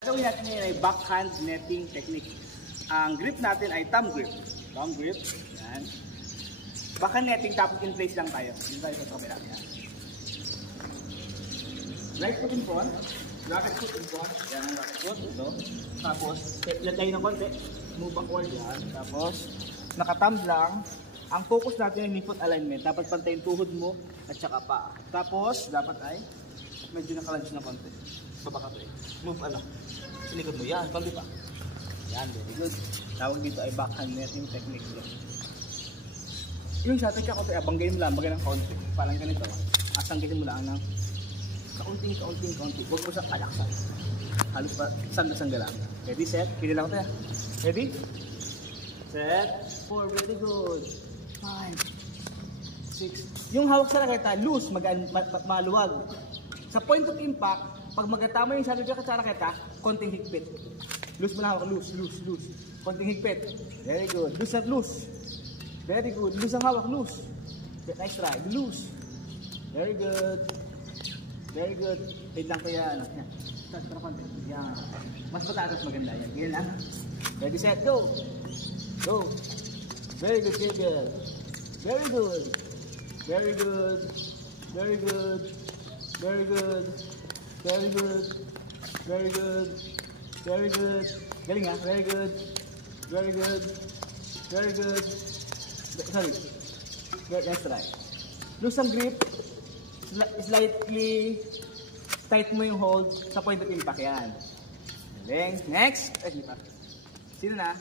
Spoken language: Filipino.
Gagawin natin ngayon ay backhand netting technique. Ang grip natin ay thumb grip. Thumb grip. Yan. Backhand netting tapos in place lang tayo. Hindi tayo sa camera. Yan. Right foot in front. Racket foot in front. Yan ang racket foot. Ito. Tapos, lagay ng konti. Move backward yan. Tapos, naka-thumb lang. Ang focus natin ay foot alignment. Dapat pantay yung tuhod mo at saka pa. Tapos, dapat ay medyo naka-lunge na konti. Baba ka to eh. Move ala. Sa likod mo. Yan. Konti pa. Yan. Very good. Tawag dito ay backhand netting technique. Yung sa atin ka konti, banggayin mo lang. Banggayin ng konti. Parang ganito. Asanggitin mo lang ng kaunting. Huwag mo siyang kalaksan. Halos pa. Sangga lang. Ready, set. Pili lang ko tayo. Ready? Set. 4. Very good. 5. 6. Yung hawak sa raketa, loose. Maluwag. Sa point of impact, pag magatama yung sarili ka sa raketa, konting higpit. Loose mo na hawak. Loose. Konting higpit. Very good. Loose. Very good. Loose ang hawak. Loose. Nice try. Loose. Very good. Very good. Wait lang ko yan. Start ko na konti. Yan. Mas mataas maganda yan. Ganyan lang. Ready, set, go. Go. Very good, Gabriel. Very good. Very good. Very good. Very good. Very good. Very good. Very good. Galing ha? Very good. Very good. Very good. Sorry. Let's try. Loose ang grip. Slightly tight mo yung hold sa point of impact yan. Galing. Next. Ay, di pa. Sino na?